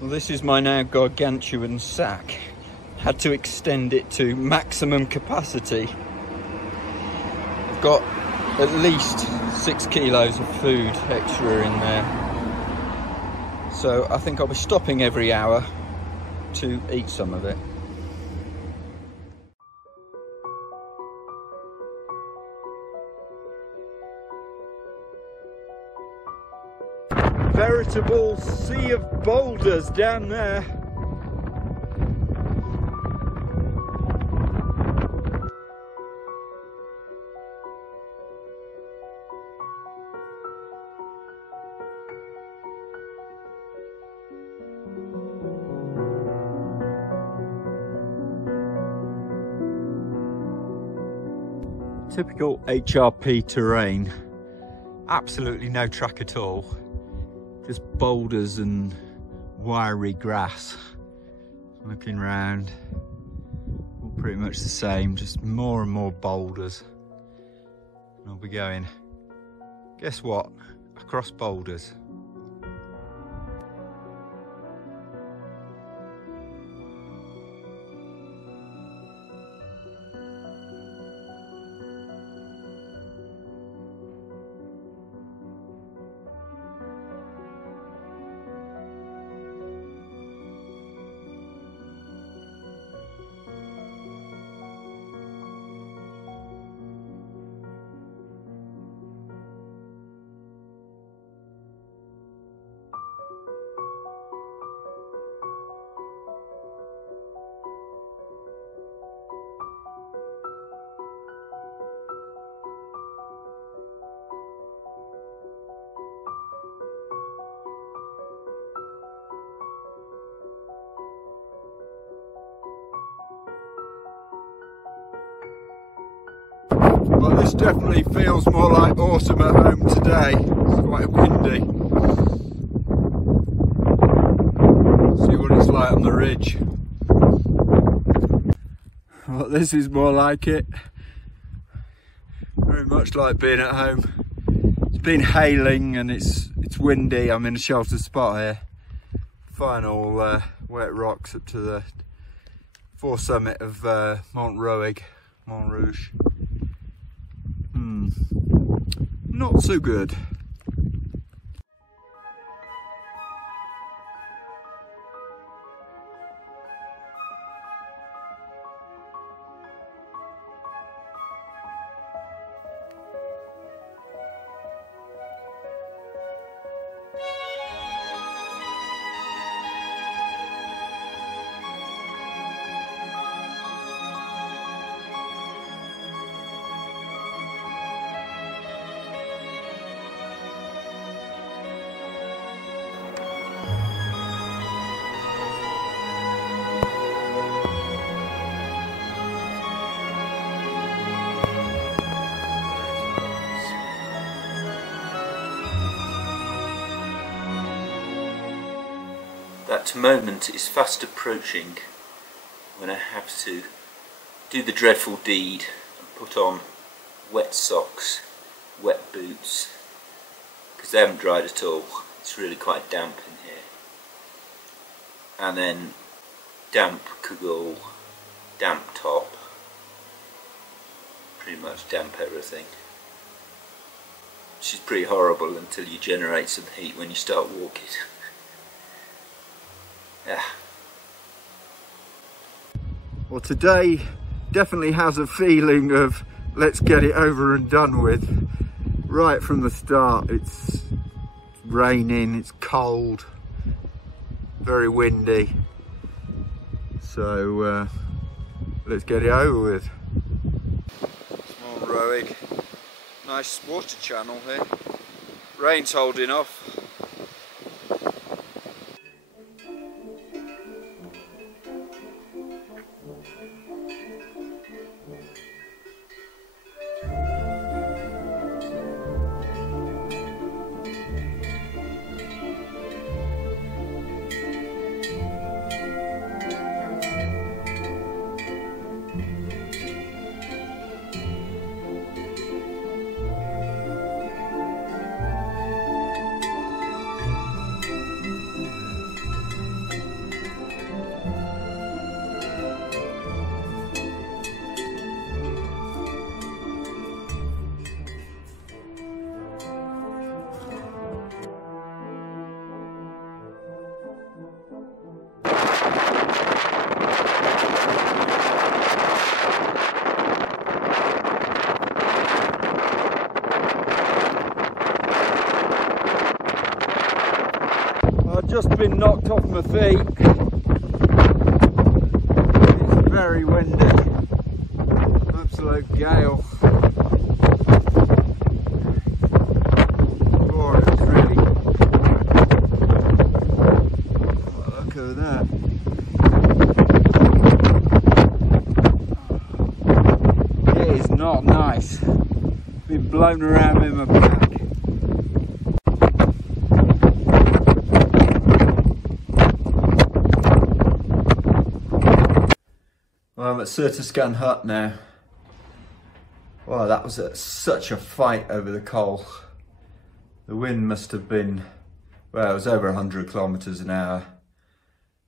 Well, this is my now gargantuan sack. Had to extend it to maximum capacity. I've got at least 6 kilos of food extra in there. So I think I'll be stopping every hour to eat some of it. Veritable sea of boulders down there. Typical HRP terrain. Absolutely no track at all. Just boulders and wiry grass. Looking round, all pretty much the same, just more and more boulders. And I'll be going, guess what, across boulders. Well, this definitely feels more like autumn at home today. It's quite windy. See what it's like on the ridge. Well, this is more like it. Very much like being at home. It's been hailing and it's windy. I'm in a sheltered spot here. Final wet rocks up to the foresummit of Mont Rouge. Not so good. That moment is fast approaching when I have to do the dreadful deed and put on wet socks, wet boots, because they haven't dried at all. It's really quite damp in here. And then damp cagoule, damp top, pretty much damp everything. Which is pretty horrible until you generate some heat when you start walking. Yeah. Well, today definitely has a feeling of let's get it over and done with. Right from the start, it's raining, it's cold, very windy. So let's get it over with. Small Roig, nice water channel here. Rain's holding off. just been knocked off my feet. It's very windy. Absolute gale. Oh, it's really... Oh, look over there. It is not nice. Been blown around with my back. Well, I'm at Salardu hut now. Wow, that was such a fight over the coal. The wind must have been, well, it was over 100 kilometers an hour.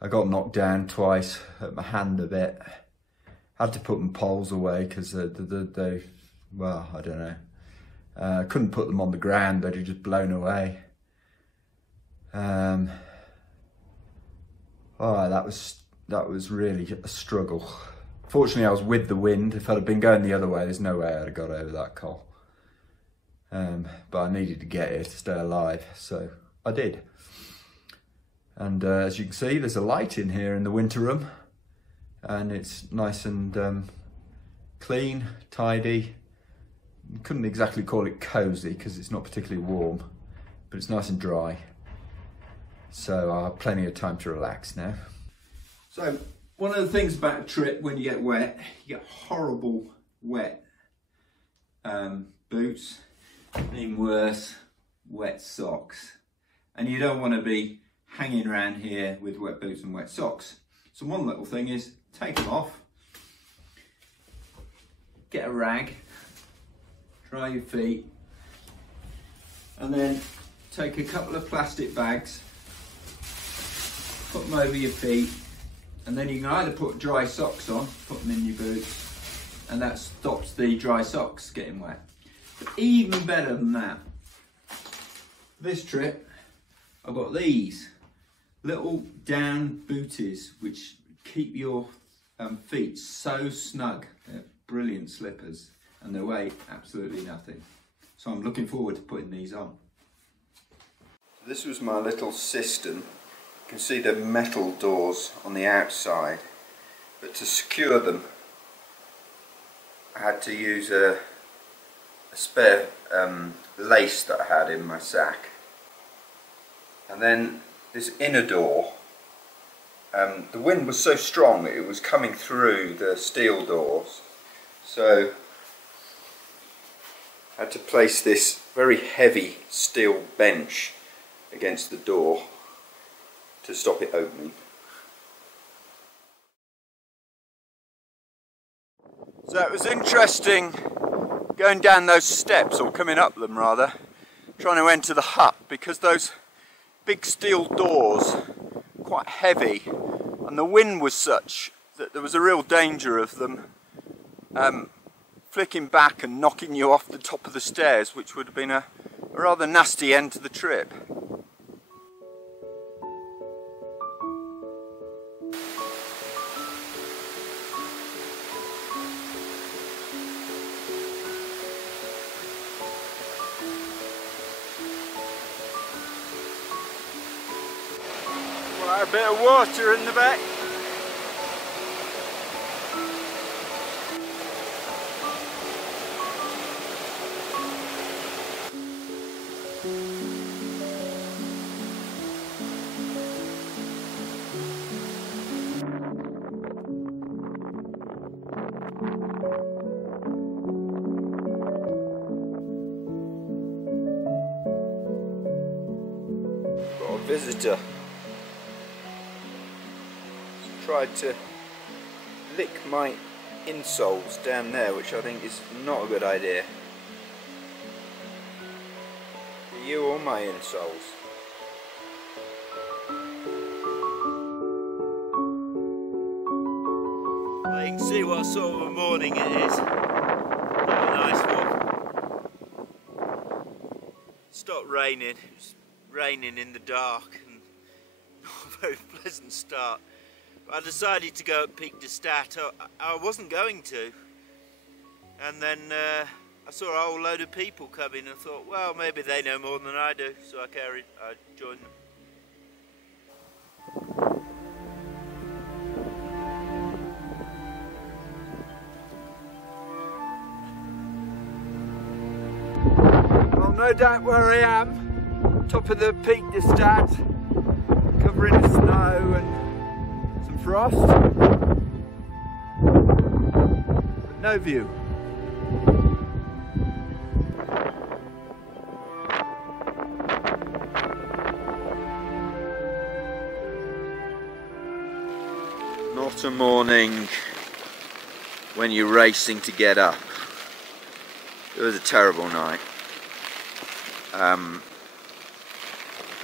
I got knocked down twice, hurt my hand a bit. Had to put my poles away because they, well, I don't know. Couldn't put them on the ground, they'd just blown away. Oh, that was really a struggle. Fortunately, I was with the wind. If I'd have been going the other way, there's no way I'd have got over that coal. But I needed to get here to stay alive, so I did. And as you can see, there's a light in here in the winter room, and it's nice and clean, tidy. Couldn't exactly call it cosy because it's not particularly warm, but it's nice and dry. So I have plenty of time to relax now. So one of the things about a trip when you get wet, you get horrible wet boots, and even worse, wet socks. And you don't want to be hanging around here with wet boots and wet socks. So one little thing is take them off, get a rag, dry your feet, and then take a couple of plastic bags, put them over your feet, and then you can either put dry socks on, put them in your boots, and that stops the dry socks getting wet. But even better than that, this trip, I've got these little down booties which keep your feet so snug. They're brilliant slippers and they weigh absolutely nothing. So I'm looking forward to putting these on. This was my little system. You can see the metal doors on the outside, but to secure them I had to use a spare lace that I had in my sack. And then this inner door, the wind was so strong it was coming through the steel doors, so I had to place this very heavy steel bench against the door to stop it opening. So it was interesting going down those steps, or coming up them rather, trying to enter the hut, because those big steel doors were quite heavy and the wind was such that there was a real danger of them flicking back and knocking you off the top of the stairs, which would have been a rather nasty end to the trip. A bit of water in the back. Got a visitor. Tried to lick my insoles down there, which I think is not a good idea. Are you or my insoles? Well, you can see what sort of a morning it is. What a nice one. Stopped raining. It was raining in the dark and not a very pleasant start. I decided to go at Pic D'Estats. I wasn't going to, and then I saw a whole load of people coming and thought, well, maybe they know more than I do, so I joined them. no doubt where I am, top of the Pic D'Estats, covering the snow and some frost, but no view. Not a morning when you're racing to get up. It was a terrible night.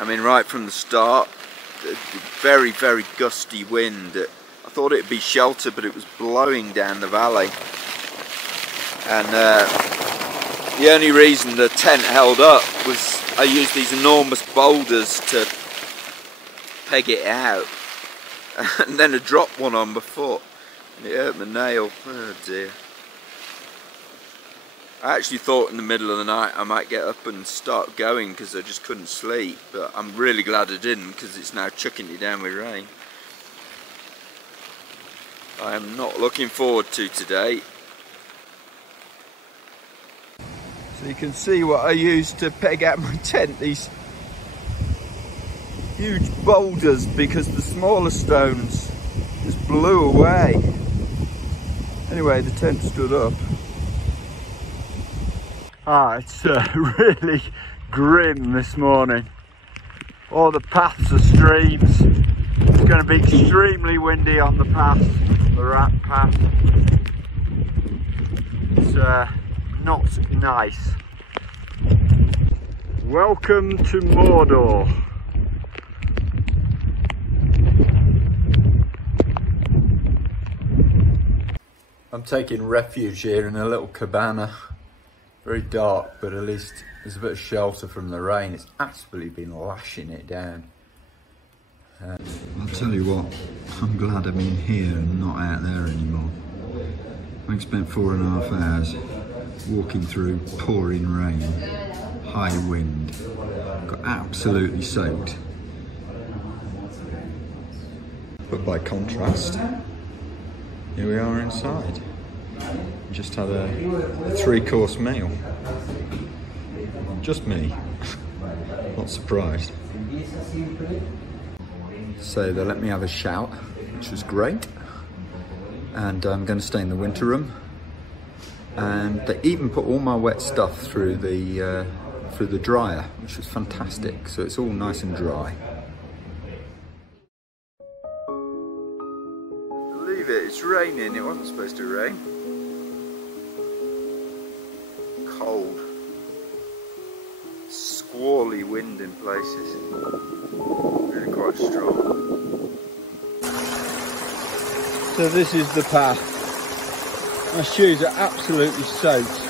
I mean, right from the start, the very, very gusty wind. I thought it'd be shelter, but it was blowing down the valley. And the only reason the tent held up was I used these enormous boulders to peg it out. And then I dropped one on my foot and it hurt my nail. Oh dear. I actually thought in the middle of the night I might get up and start going because I just couldn't sleep, but I'm really glad I didn't because it's now chucking it down with rain. I am not looking forward to today. So you can see what I used to peg out my tent, these huge boulders, because the smaller stones just blew away. Anyway, the tent stood up. It's really grim this morning. All the paths are streams. It's going to be extremely windy on the path, the rat path. It's not nice. Welcome to Mordor. I'm taking refuge here in a little cabana. Very dark, but at least there's a bit of shelter from the rain. It's absolutely been lashing it down. I'll tell you what, I'm glad I'm in here and not out there anymore. I spent 4.5 hours walking through pouring rain, high wind, got absolutely soaked. But by contrast, here we are inside. Just had a 3-course meal. Just me. Not surprised. So they let me have a shower, which was great. And I'm going to stay in the winter room. And they even put all my wet stuff through the dryer, which was fantastic. So it's all nice and dry. Believe it, it's raining. It wasn't supposed to rain. Cold, squally wind in places, really quite strong. So this is the path. My shoes are absolutely soaked.